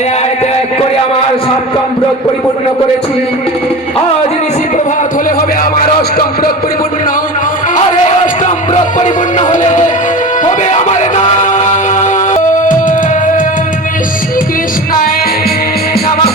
আয় আয় ত্যাগ করে আমার সপ্তম ব্রত পরিপূর্ণ করেছি। আজ নিশি প্রভাত হলে হবে আমার অষ্টম ব্রত পরিপূর্ণ। আর এই অষ্টম ব্রত পরিপূর্ণ হলে হবে আমার নাম শ্রীকৃষ্ণায় নমঃ।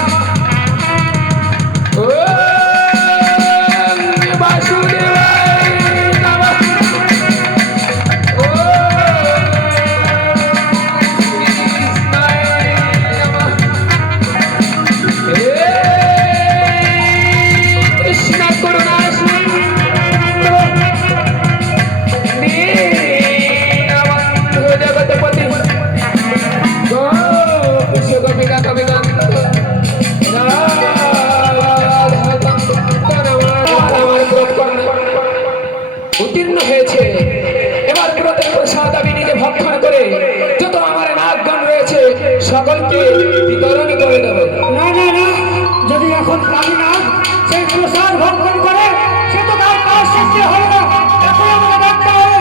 উত্তীর্ণ হয়েছে। এবার ব্রতের প্রসাদ আমি নিজে ভক্ষণ করে যত আমার নাগগণ রয়েছে সকলকে বিতরণ করে দেব। না না না, যদি এখন কালী নাগ সেই প্রসাদ ভক্ষণ করে সে তো তার কাজ সৃষ্টি হবে না। এখন আমাকে ডাকতে হবে।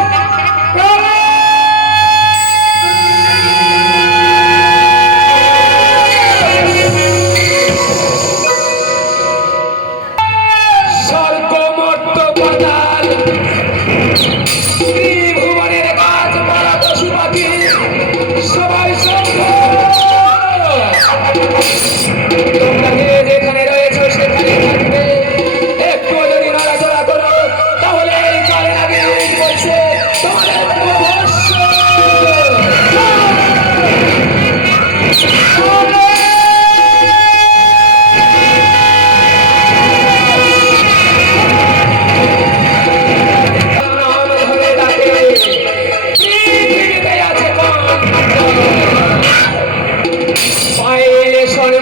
স্বর্গমর্ত পাতাল ত্রিভুবনের গাছপালা পশু পাখি সবাই তোমরা যেখানে রয়েছে সেখানে থাকবে। একটু যদি নড়াচড়া করো তাহলে এই কালে আগে বলছে তোমাদের অবশ্য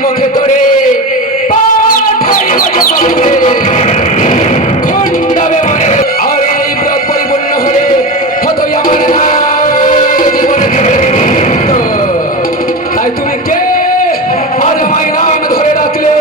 মুখে করে আর এই ব্রত পরিপূর্ণ হলে হতই আমার জীবনে। তাই তুমি কে আর আমায় নাম ধরে রাখলে?